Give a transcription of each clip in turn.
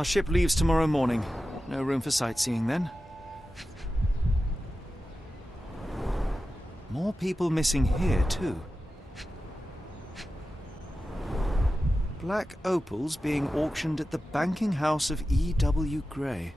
Our ship leaves tomorrow morning. No room for sightseeing then. More people missing here, too. Black opals being auctioned at the banking house of E.W. Gray.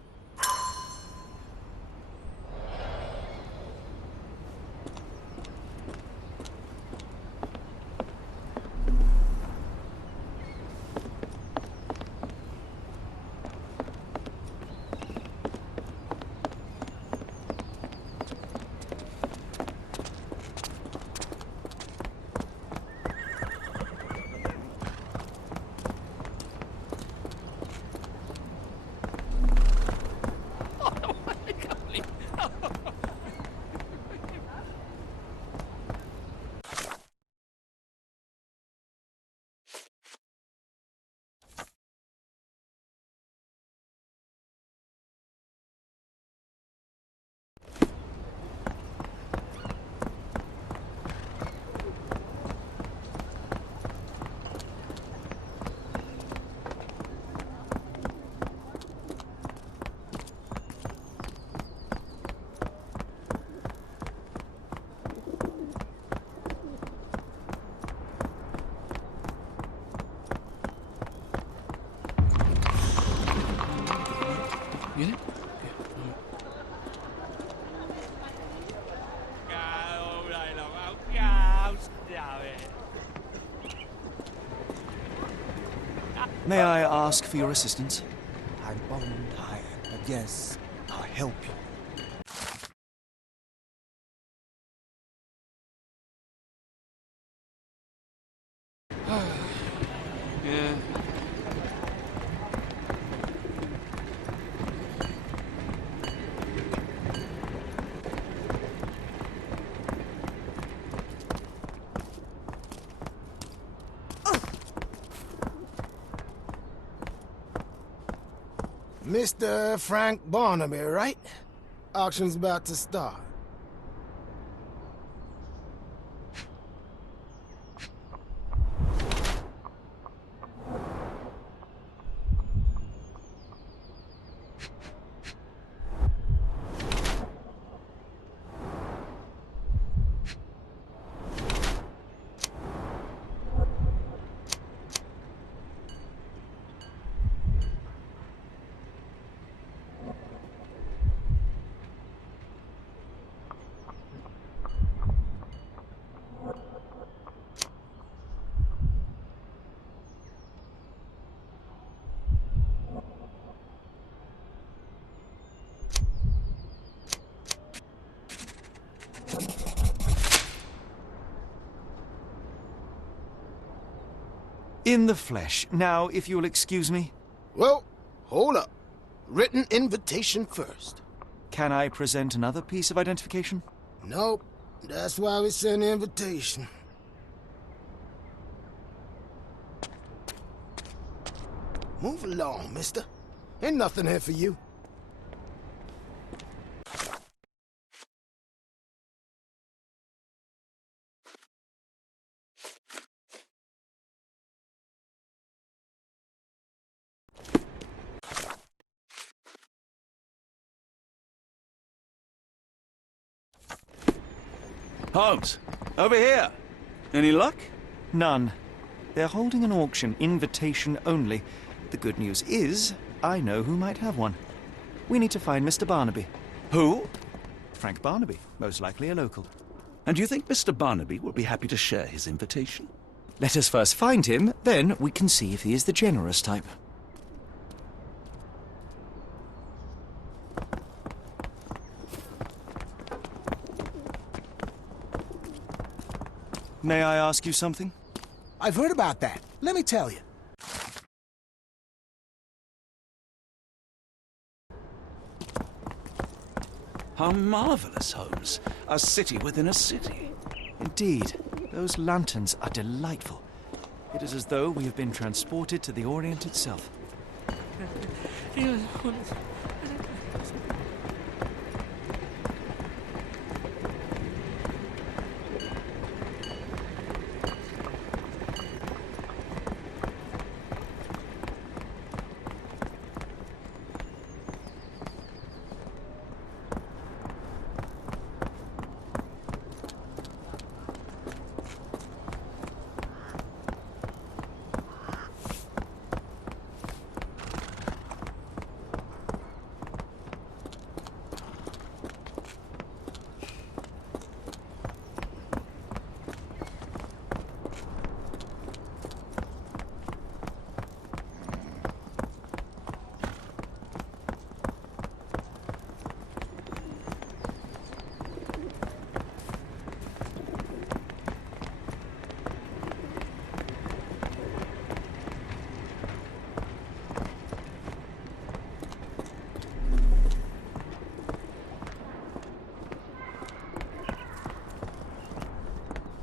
Get it? May I ask for your assistance? I'm bone-tired, but yes, I'll help you. Yeah. Mr. Frank Barnaby, right? Auction's about to start. In the flesh. Now, if you'll excuse me. Well, hold up. Written invitation first. Can I present another piece of identification? Nope. That's why we send the invitation. Move along, mister. Ain't nothing here for you. Holmes, over here. Any luck? None. They're holding an auction, invitation only. The good news is, I know who might have one. We need to find Mr. Barnaby. Who? Frank Barnaby, most likely a local. And do you think Mr. Barnaby will be happy to share his invitation? Let us first find him, then we can see if he is the generous type. May I ask you something? I've heard about that. Let me tell you. How marvelous, Holmes. A city within a city. Indeed, those lanterns are delightful. It is as though we have been transported to the Orient itself.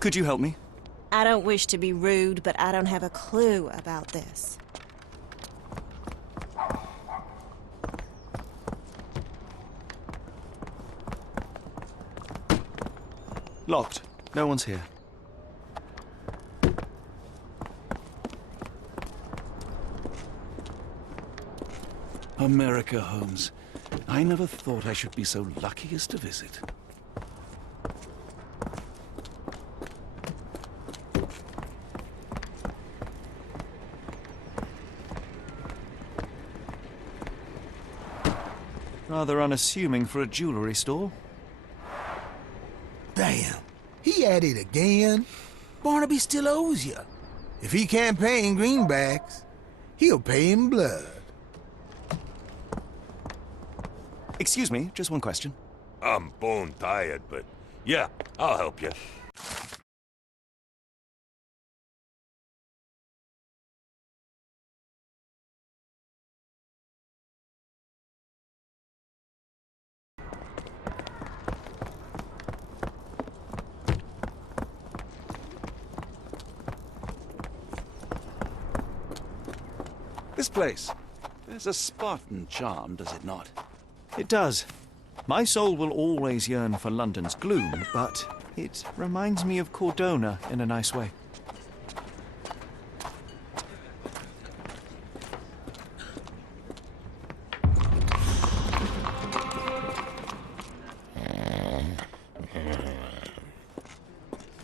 Could you help me? I don't wish to be rude, but I don't have a clue about this. Locked. No one's here. America, Holmes. I never thought I should be so lucky as to visit. Rather unassuming for a jewelry store. Damn, he at it again. Barnaby still owes you. If he can't pay in greenbacks, he'll pay in blood. Excuse me, just one question. I'm bone tired, but yeah, I'll help you. This place. There's a Spartan charm, does it not? It does. My soul will always yearn for London's gloom, but it reminds me of Cordona in a nice way.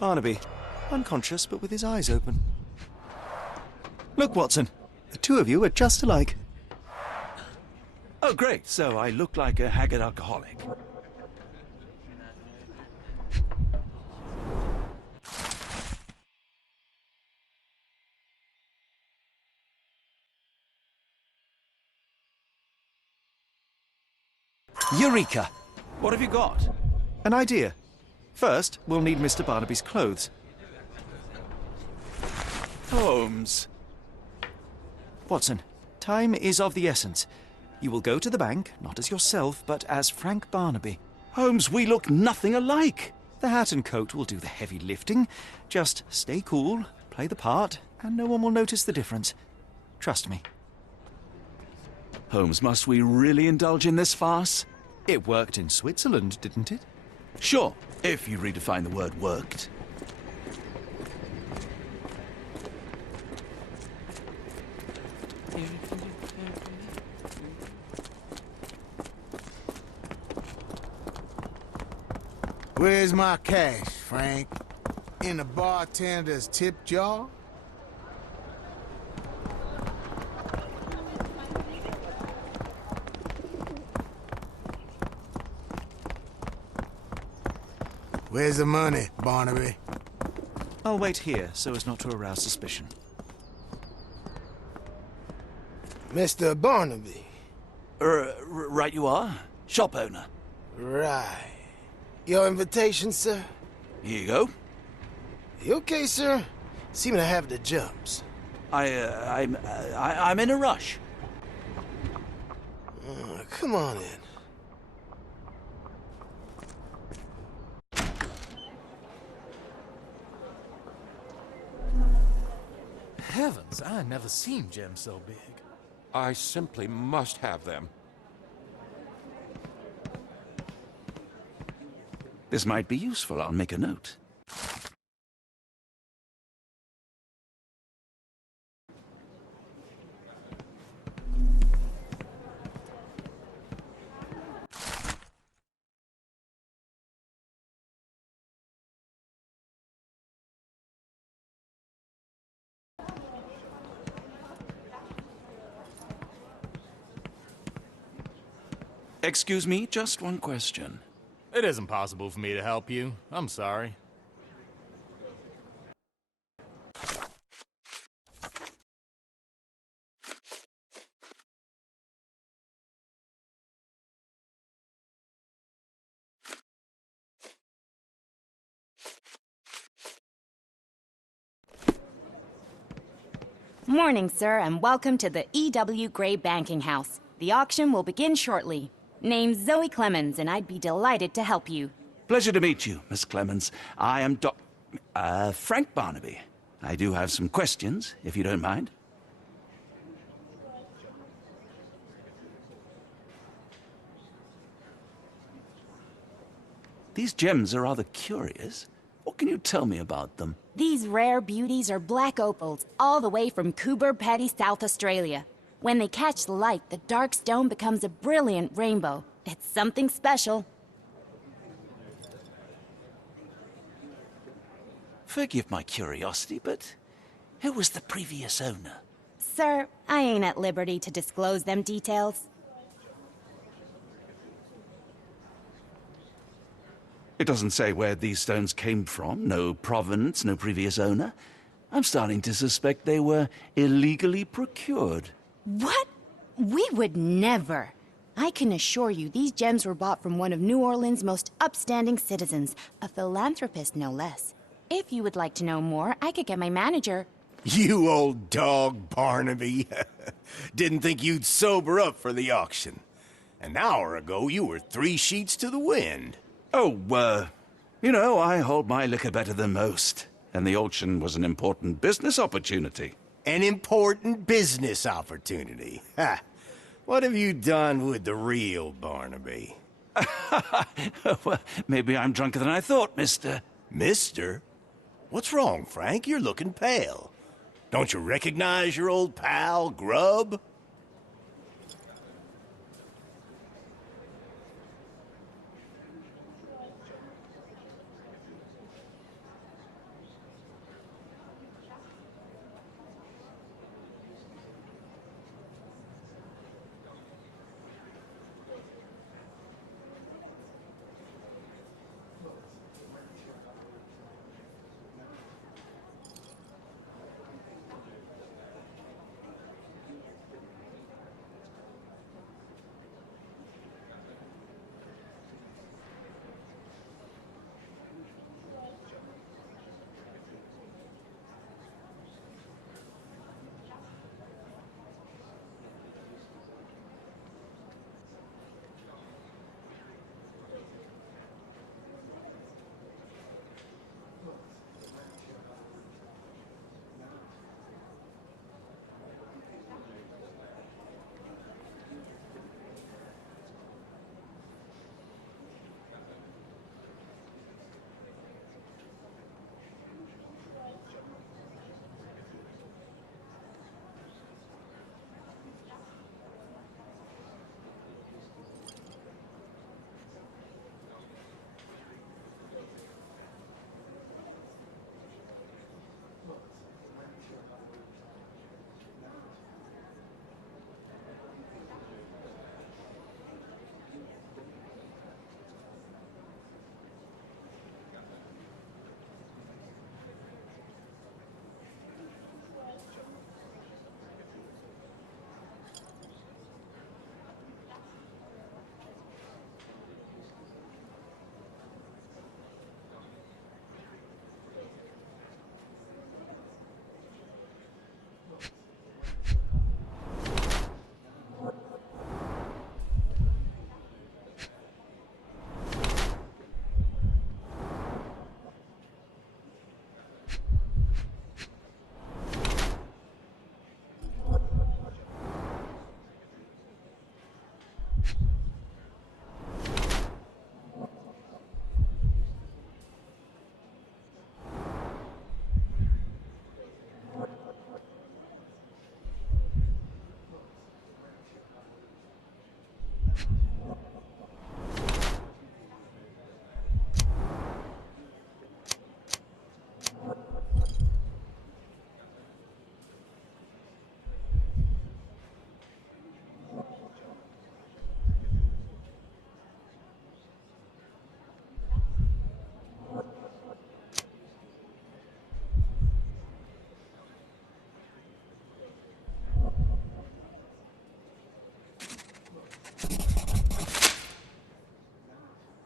Barnaby, unconscious but with his eyes open. Look, Watson, the two of you are just alike. Oh, great. So I look like a haggard alcoholic. Eureka! What have you got? An idea. First, we'll need Mr. Barnaby's clothes. Holmes. Watson, time is of the essence. You will go to the bank, not as yourself, but as Frank Barnaby. Holmes, we look nothing alike. The hat and coat will do the heavy lifting. Just stay cool, play the part, and no one will notice the difference. Trust me. Holmes, must we really indulge in this farce? It worked in Switzerland, didn't it? Sure, if you redefine the word worked. Where's my cash, Frank? In the bartender's tip jar? Where's the money, Barnaby? I'll wait here so as not to arouse suspicion. Mr. Barnaby. Right you are. Shop owner. Right. Your invitation, sir? Here you go. You okay, sir? Seem to have the jumps. I'm in a rush. Come on in. Heavens, I never seen gems so big. I simply must have them. This might be useful. I'll make a note. Excuse me, just one question. It isn't possible for me to help you. I'm sorry. Morning, sir, and welcome to the E.W. Gray Banking House. The auction will begin shortly. Name's Zoe Clemens, and I'd be delighted to help you. Pleasure to meet you, Miss Clemens. I am Frank Barnaby. I do have some questions, if you don't mind. These gems are rather curious. What can you tell me about them? These rare beauties are black opals, all the way from Coober Pedy, South Australia. When they catch the light, the dark stone becomes a brilliant rainbow. It's something special. Forgive my curiosity, but who was the previous owner? Sir, I ain't at liberty to disclose them details. It doesn't say where these stones came from, no provenance, no previous owner. I'm starting to suspect they were illegally procured. What? We would never. I can assure you these gems were bought from one of New Orleans' most upstanding citizens, a philanthropist no less. If you would like to know more, I could get my manager. You old dog, Barnaby. Didn't think you'd sober up for the auction. An hour ago, you were 3 sheets to the wind. Oh, you know, I hold my liquor better than most. And the auction was an important business opportunity. An important business opportunity. Ha! What have you done with the real Barnaby? Well, maybe I'm drunker than I thought, mister. Mister? What's wrong, Frank? You're looking pale. Don't you recognize your old pal, Grub?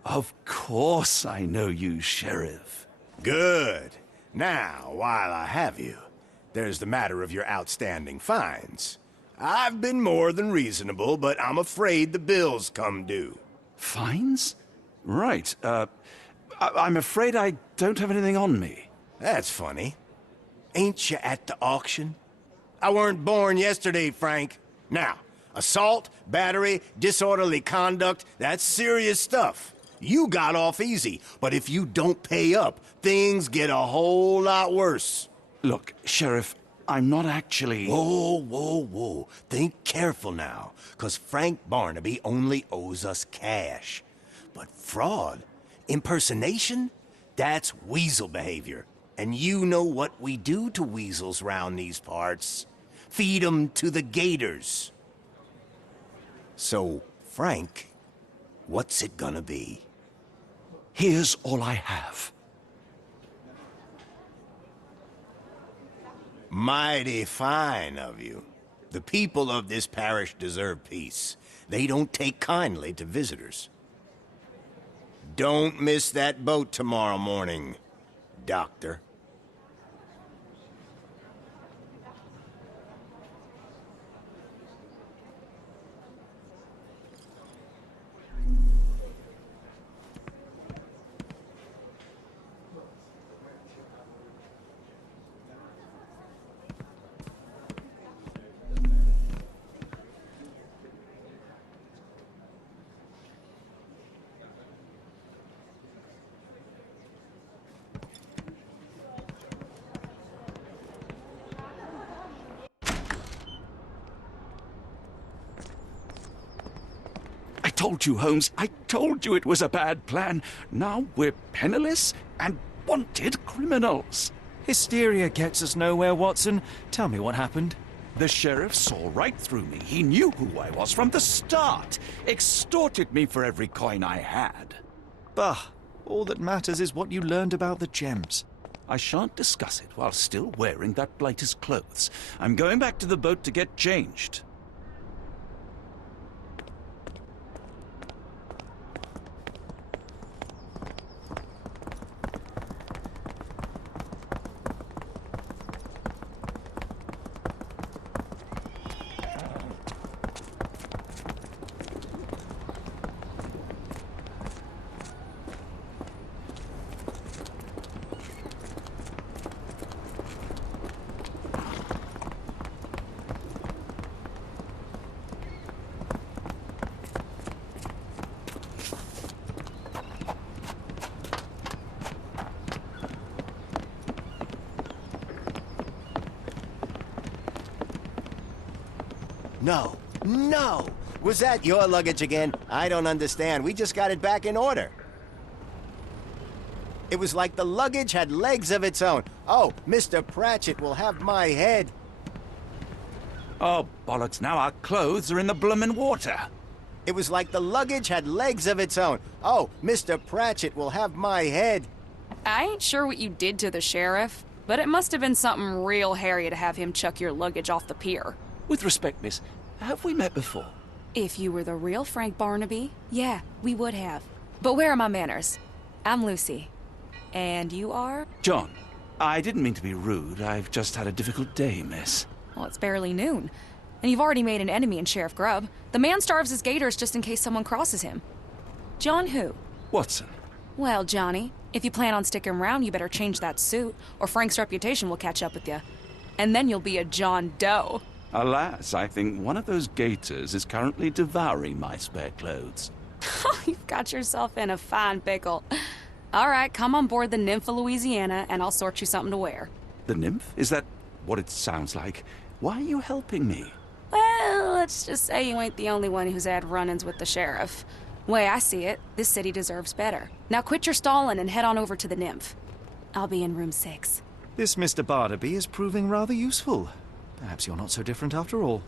Of course I know you, Sheriff. Good. Now, while I have you, there's the matter of your outstanding fines. I've been more than reasonable, but I'm afraid the bills come due. Fines? Right, I'm afraid I don't have anything on me. That's funny. Ain't you at the auction? I weren't born yesterday, Frank. Now, assault, battery, disorderly conduct, that's serious stuff. You got off easy, but if you don't pay up, things get a whole lot worse. Look, Sheriff, I'm not actually... Whoa. Think careful now, 'cause Frank Barnaby only owes us cash. But fraud, impersonation, that's weasel behavior. And you know what we do to weasels round these parts. Feed 'em to the gators. So, Frank, what's it gonna be? Here's all I have. Mighty fine of you. The people of this parish deserve peace. They don't take kindly to visitors. Don't miss that boat tomorrow morning, Doctor. I told you, Holmes. I told you it was a bad plan. Now we're penniless and wanted criminals. Hysteria gets us nowhere, Watson. Tell me what happened. The sheriff saw right through me. He knew who I was from the start. Extorted me for every coin I had. Bah, all that matters is what you learned about the gems. I shan't discuss it while still wearing that blighter's clothes. I'm going back to the boat to get changed. No! Was that your luggage again? I don't understand. We just got it back in order. It was like the luggage had legs of its own. Oh, Mr. Pratchett will have my head. Oh, bollocks, now our clothes are in the bloomin' water. It was like the luggage had legs of its own. Oh, Mr. Pratchett will have my head. I ain't sure what you did to the sheriff, but it must have been something real hairy to have him chuck your luggage off the pier. With respect, miss, have we met before? If you were the real Frank Barnaby, yeah, we would have. But where are my manners? I'm Lucy. And you are? John, I didn't mean to be rude. I've just had a difficult day, miss. Well, it's barely noon. And you've already made an enemy in Sheriff Grubb. The man starves his gators just in case someone crosses him. John who? Watson. Well, Johnny, if you plan on sticking around, you better change that suit, or Frank's reputation will catch up with you. And then you'll be a John Doe. Alas, I think one of those gators is currently devouring my spare clothes. You've got yourself in a fine pickle. All right, come on board the Nymph of Louisiana, and I'll sort you something to wear. The nymph? Is that what it sounds like? Why are you helping me? Well, let's just say you ain't the only one who's had run-ins with the sheriff. Way I see it, this city deserves better. Now quit your stalling and head on over to the Nymph. I'll be in room 6. This Mr. Barnaby is proving rather useful. Perhaps you're not so different after all.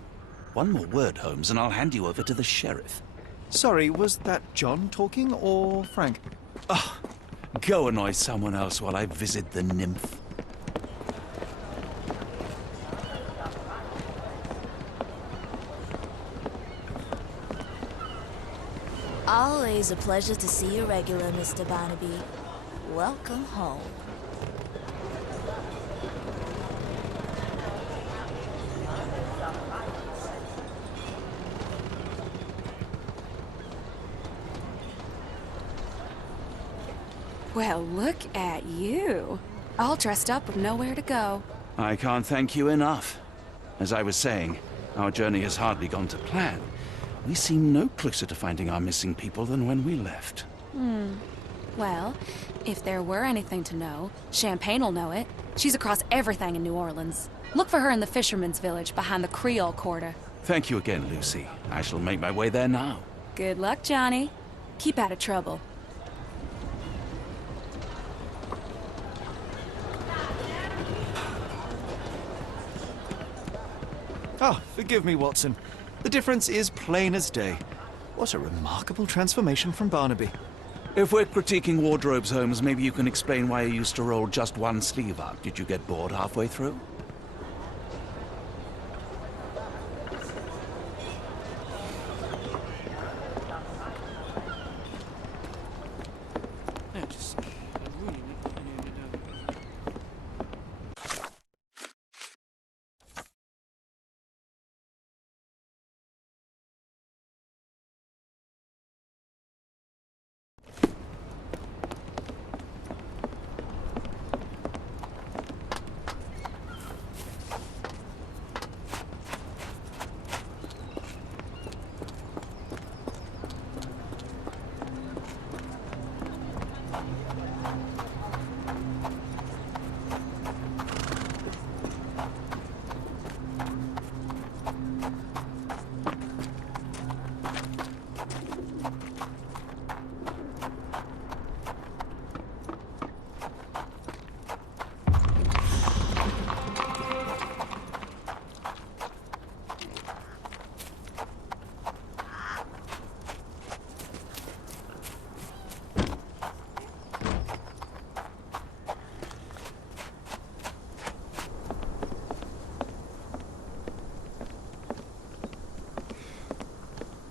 One more word, Holmes, and I'll hand you over to the sheriff. Sorry, was that John talking or Frank? Oh, go annoy someone else while I visit the nymph. Always a pleasure to see you regular, Mr. Barnaby. Welcome home. Well, look at you. All dressed up with nowhere to go. I can't thank you enough. As I was saying, our journey has hardly gone to plan. We seem no closer to finding our missing people than when we left. Well, if there were anything to know, Champagne will know it. She's across everything in New Orleans. Look for her in the fisherman's village behind the Creole Quarter. Thank you again, Lucy. I shall make my way there now. Good luck, Johnny. Keep out of trouble. Ah, forgive me, Watson. The difference is plain as day. What a remarkable transformation from Barnaby. If we're critiquing wardrobes, Holmes, maybe you can explain why you used to roll just one sleeve up. Did you get bored halfway through?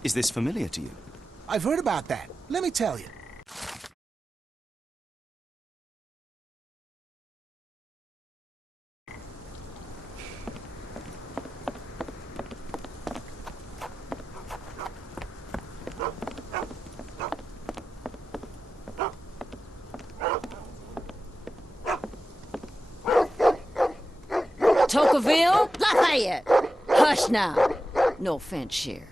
Is this familiar to you? I've heard about that. Let me tell you. Tocqueville? Lafayette! Hush now. No offense, Cher.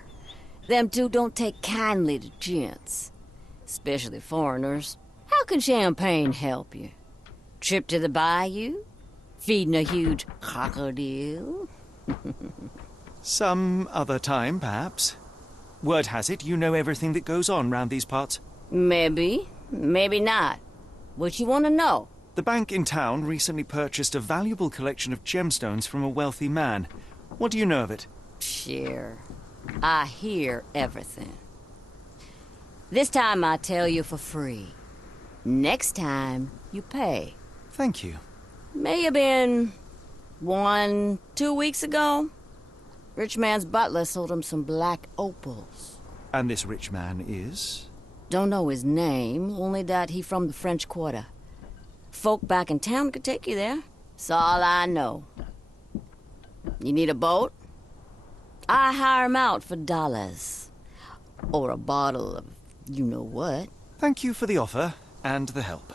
Them two don't take kindly to gents, especially foreigners. How can Champagne help you? Trip to the bayou? Feeding a huge crocodile? Some other time, perhaps. Word has it you know everything that goes on round these parts. Maybe, maybe not. What you want to know? The bank in town recently purchased a valuable collection of gemstones from a wealthy man. What do you know of it? Cher, I hear everything. This time I tell you for free. Next time, you pay. Thank you. May have been 2 weeks ago. Rich man's butler sold him some black opals. And this rich man is? Don't know his name, only that he from the French Quarter. Folk back in town could take you there. That's all I know. You need a boat? I hire 'em out for dollars. Or a bottle of you-know-what. Thank you for the offer and the help.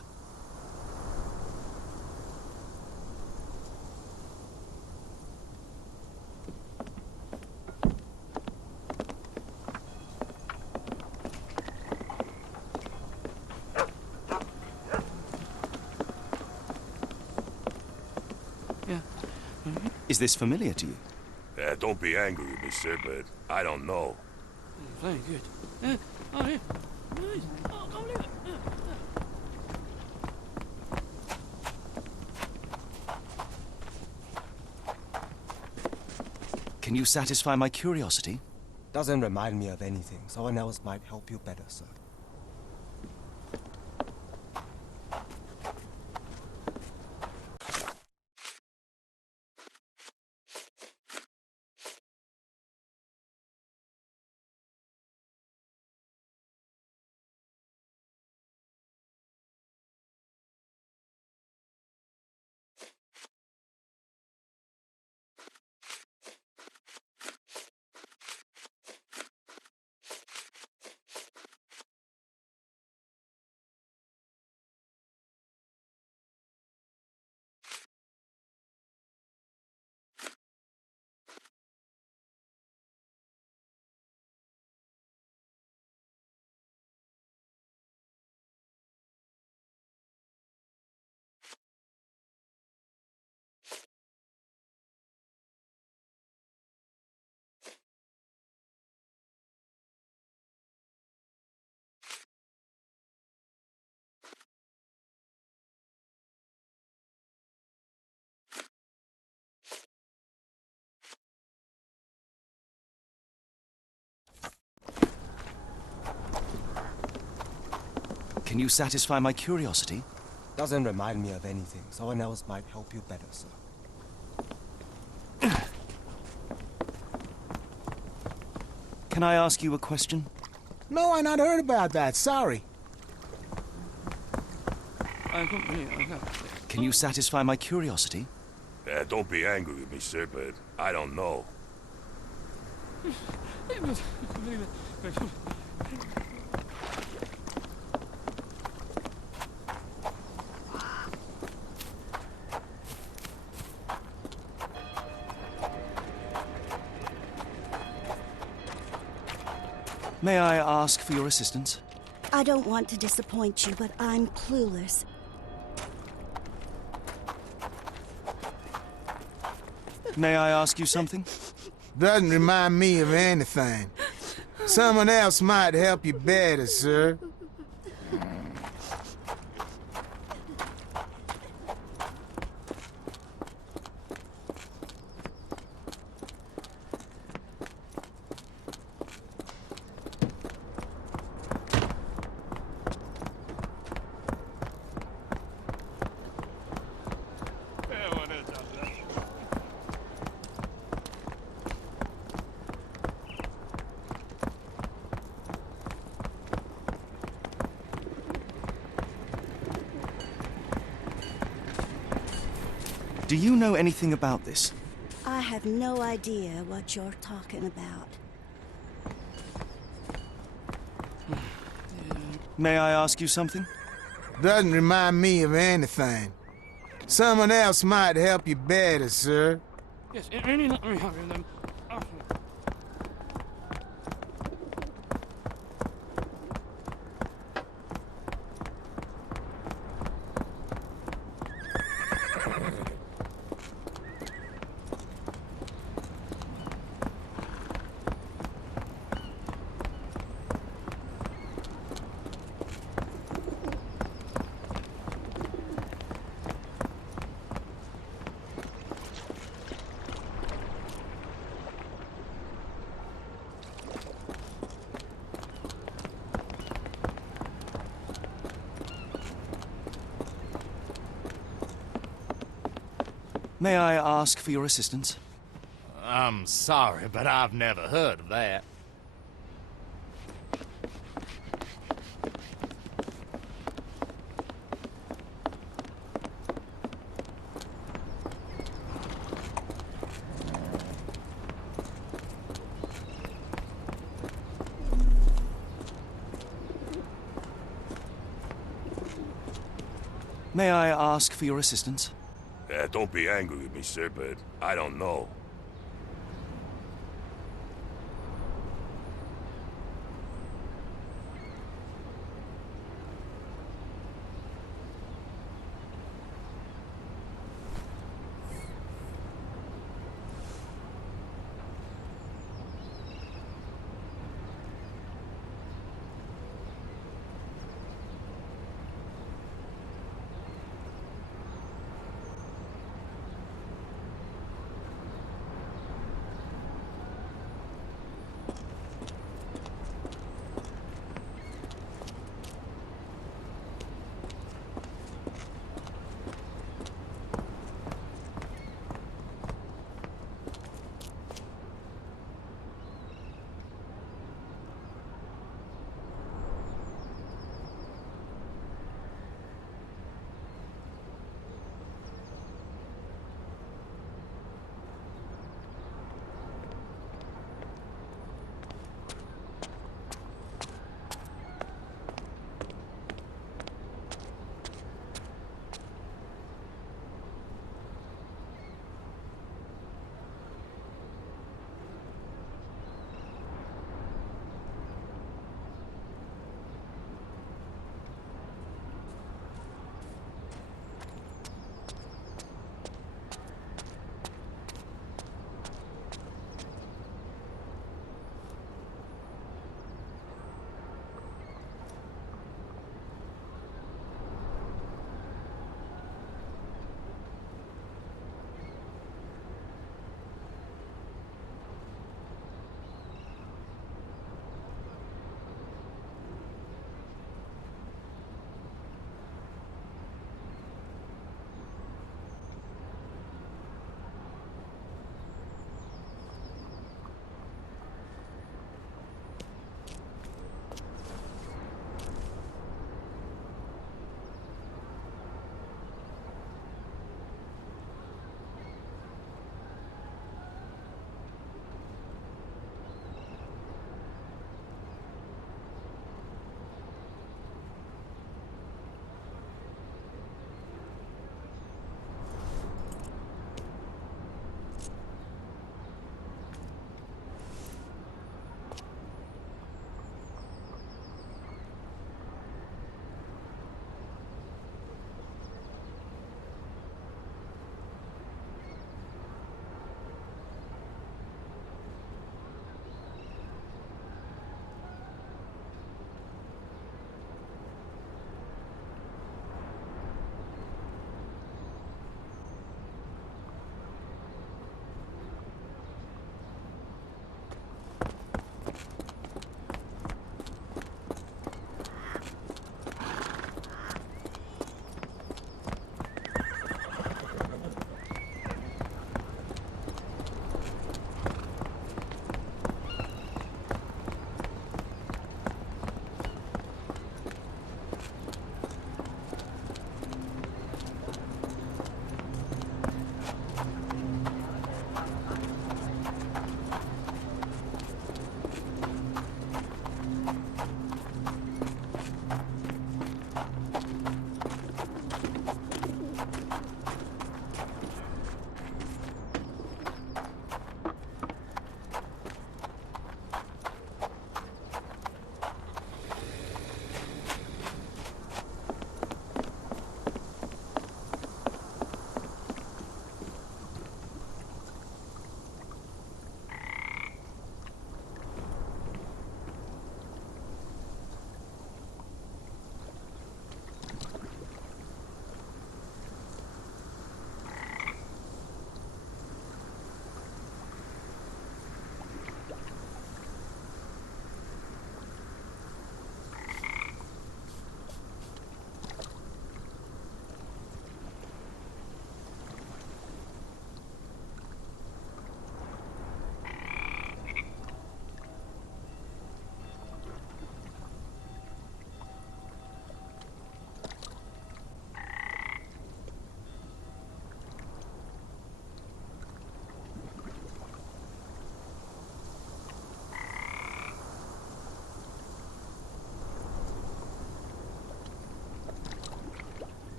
Is this familiar to you? Don't be angry, mister, but I don't know. Very good. Oh, yeah. Nice. Oh, come leave it. Can you satisfy my curiosity? Doesn't remind me of anything. Someone else might help you better, sir. Can you satisfy my curiosity? Doesn't remind me of anything. Someone else might help you better, sir. Can I ask you a question? No, I not heard about that. Sorry. Can you satisfy my curiosity? Don't be angry with me, sir, but I don't know. May I ask for your assistance? I don't want to disappoint you, but I'm clueless. May I ask you something? Doesn't remind me of anything. Someone else might help you better, sir. Do you know anything about this? I have no idea what you're talking about. May I ask you something? Doesn't remind me of anything. Someone else might help you better, sir. Yes, any let me have them. May I ask for your assistance? I'm sorry, but I've never heard of that. May I ask for your assistance? Don't be angry with me, sir, but I don't know.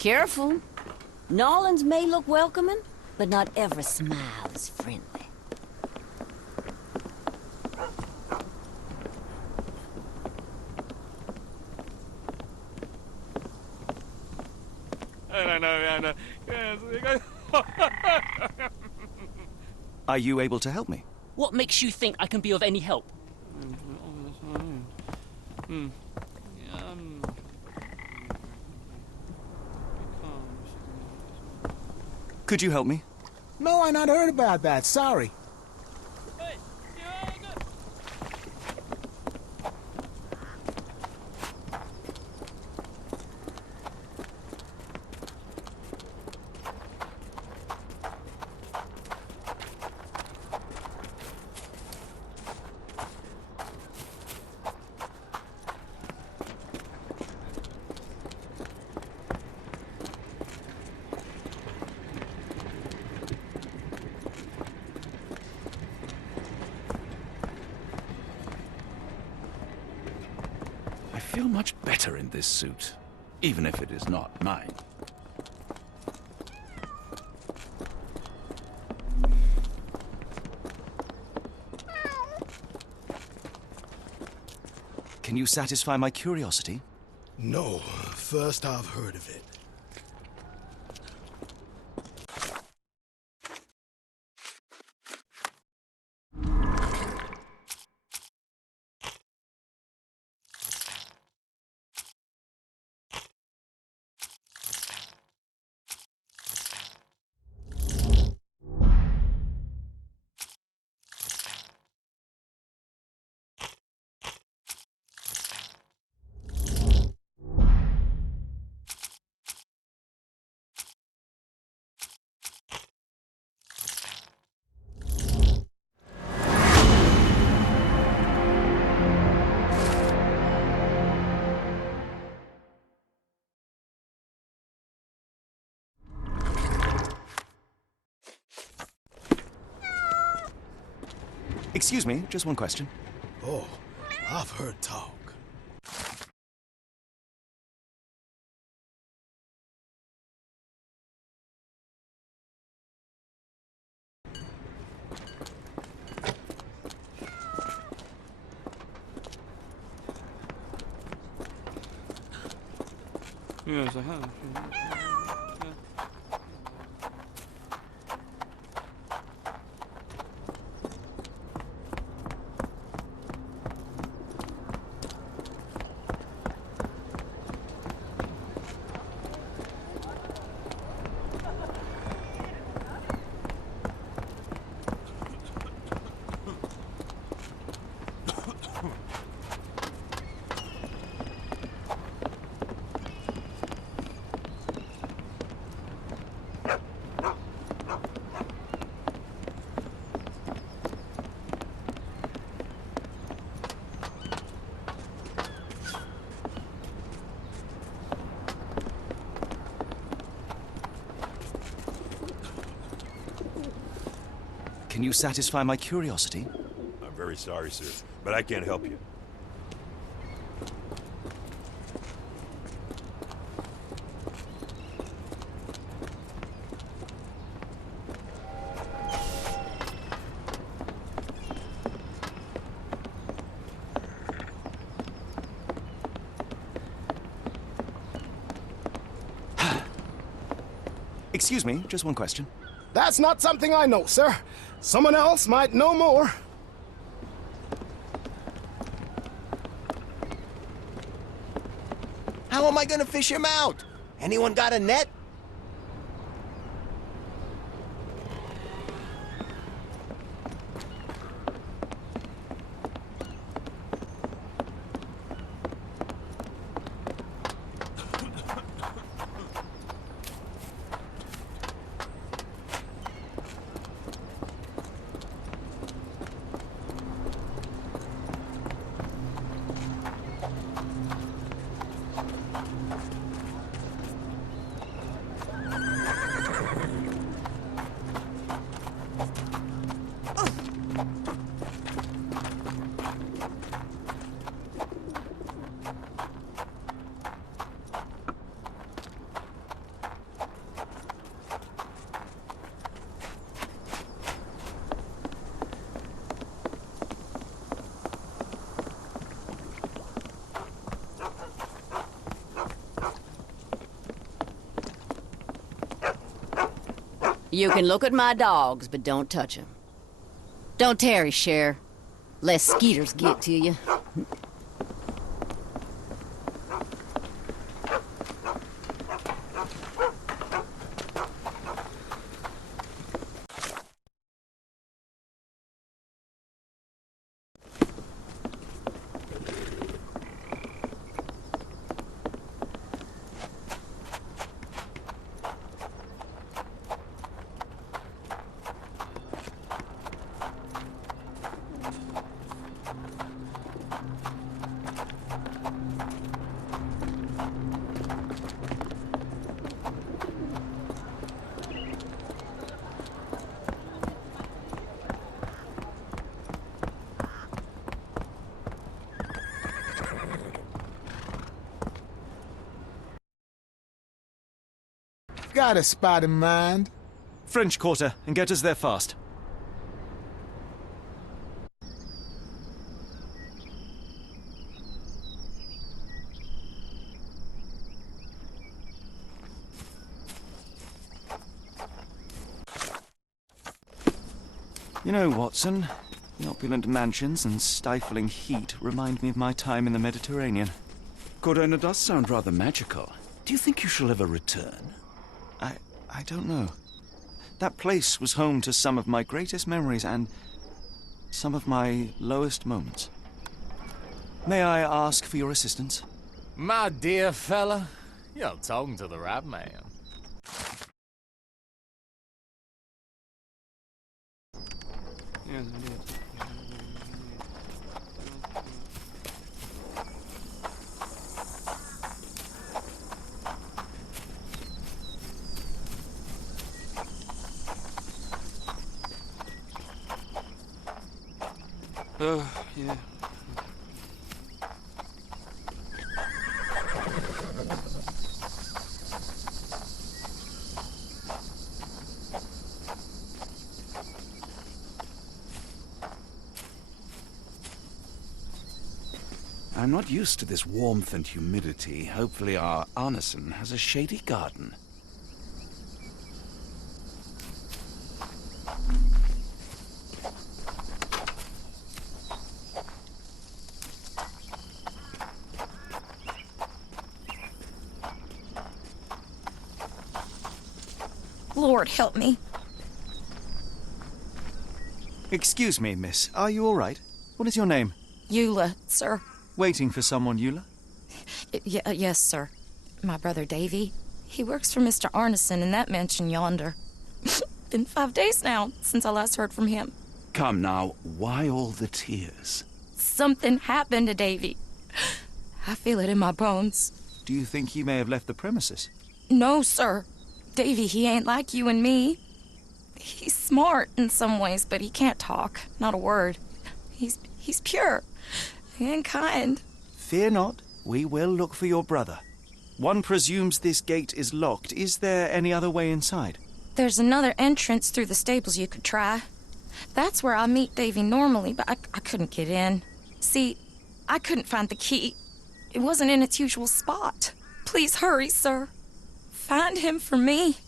Careful. Nolans may look welcoming, but not every smile is friendly. Are you able to help me? What makes you think I can be of any help? Could you help me? No, I not heard about that. Sorry. I feel much better in this suit, even if it is not mine. Can you satisfy my curiosity? No, first I've heard of it. Excuse me, just one question. Oh, I've heard talk. Yes, I have. Can you satisfy my curiosity? I'm very sorry, sir, but I can't help you. Excuse me, just one question. That's not something I know, sir. Someone else might know more. How am I gonna fish him out? Anyone got a net? You can look at my dogs, but don't touch them. Don't tarry, Sheriff. Lest skeeters get to you. Got a spot in mind. French Quarter, and get us there fast. You know, Watson, the opulent mansions and stifling heat remind me of my time in the Mediterranean. Cordona does sound rather magical. Do you think you shall ever return? I don't know. That place was home to some of my greatest memories and some of my lowest moments. May I ask for your assistance? My dear fella, you're talking to the right man. Yeah. I'm not used to this warmth and humidity. Hopefully our Arneson has a shady garden. Lord help me. Excuse me, miss. Are you all right? What is your name? Eula, sir. Waiting for someone, Eula? Yes, sir. My brother Davy. He works for Mr. Arneson in that mansion yonder. Been 5 days now since I last heard from him. Come now, why all the tears? Something happened to Davy. I feel it in my bones. Do you think he may have left the premises? No, sir. Davy, he ain't like you and me. He's smart in some ways, but he can't talk. Not a word. He's pure and kind. Fear not. We will look for your brother. One presumes this gate is locked. Is there any other way inside? There's another entrance through the stables you could try. That's where I meet Davy normally, but I couldn't get in. See, I couldn't find the key. It wasn't in its usual spot. Please hurry, sir. Find him for me.